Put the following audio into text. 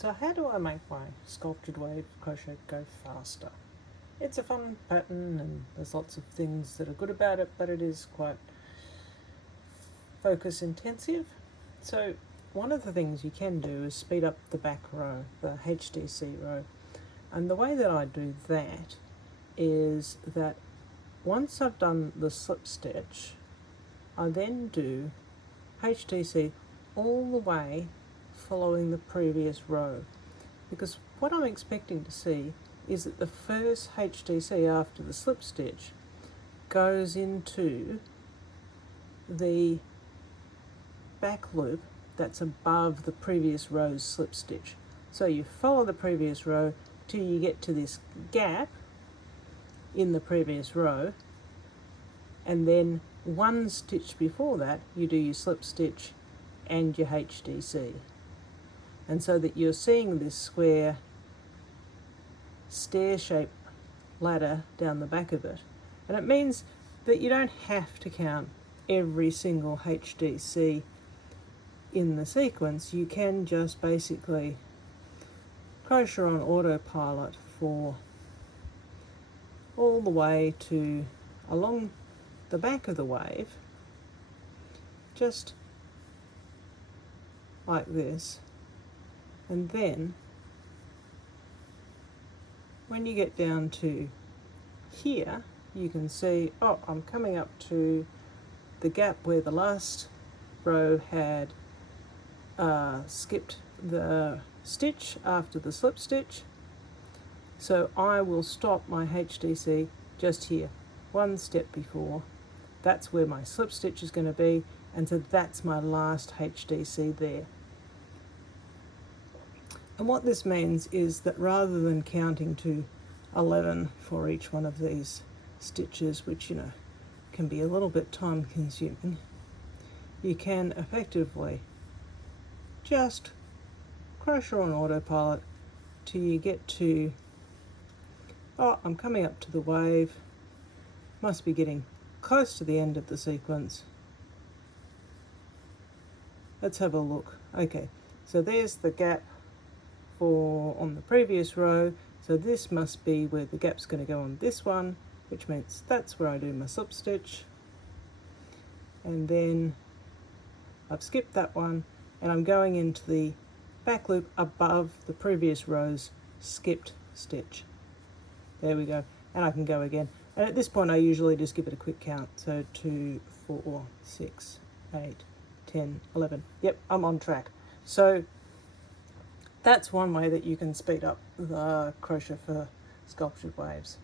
So how do I make my sculptured wave crochet go faster? It's a fun pattern and there's lots of things that are good about it, but it is quite focus intensive. So one of the things you can do is speed up the back row, the HDC row. And the way that I do that is that once I've done the slip stitch, I then do HDC all the way following the previous row, because what I'm expecting to see is that the first HDC after the slip stitch goes into the back loop that's above the previous row's slip stitch. So you follow the previous row till you get to this gap in the previous row, and then one stitch before that you do your slip stitch and your HDC. And so that you're seeing this square stair-shaped ladder down the back of it. And it means that you don't have to count every single HDC in the sequence. You can just basically crochet on autopilot for all the way to along the back of the wave, just like this. And then when you get down to here, you can see, oh, I'm coming up to the gap where the last row had skipped the stitch after the slip stitch. So I will stop my HDC just here, one step before. That's where my slip stitch is going to be, and so that's my last HDC there. And what this means is that rather than counting to 11 for each one of these stitches, which can be a little bit time consuming, you can effectively just crochet on autopilot till you get to, oh, I'm coming up to the wave, must be getting close to the end of the sequence. Let's have a look. Okay, so there's the gap on the previous row, so this must be where the gap's going to go on this one, which means that's where I do my slip stitch, and then I've skipped that one and I'm going into the back loop above the previous row's skipped stitch. There we go, and I can go again, and at this point I usually just give it a quick count, so 2, 4, 6, 8, 10, 11. Yep, I'm on track. So that's one way that you can speed up the crochet for sculptured waves.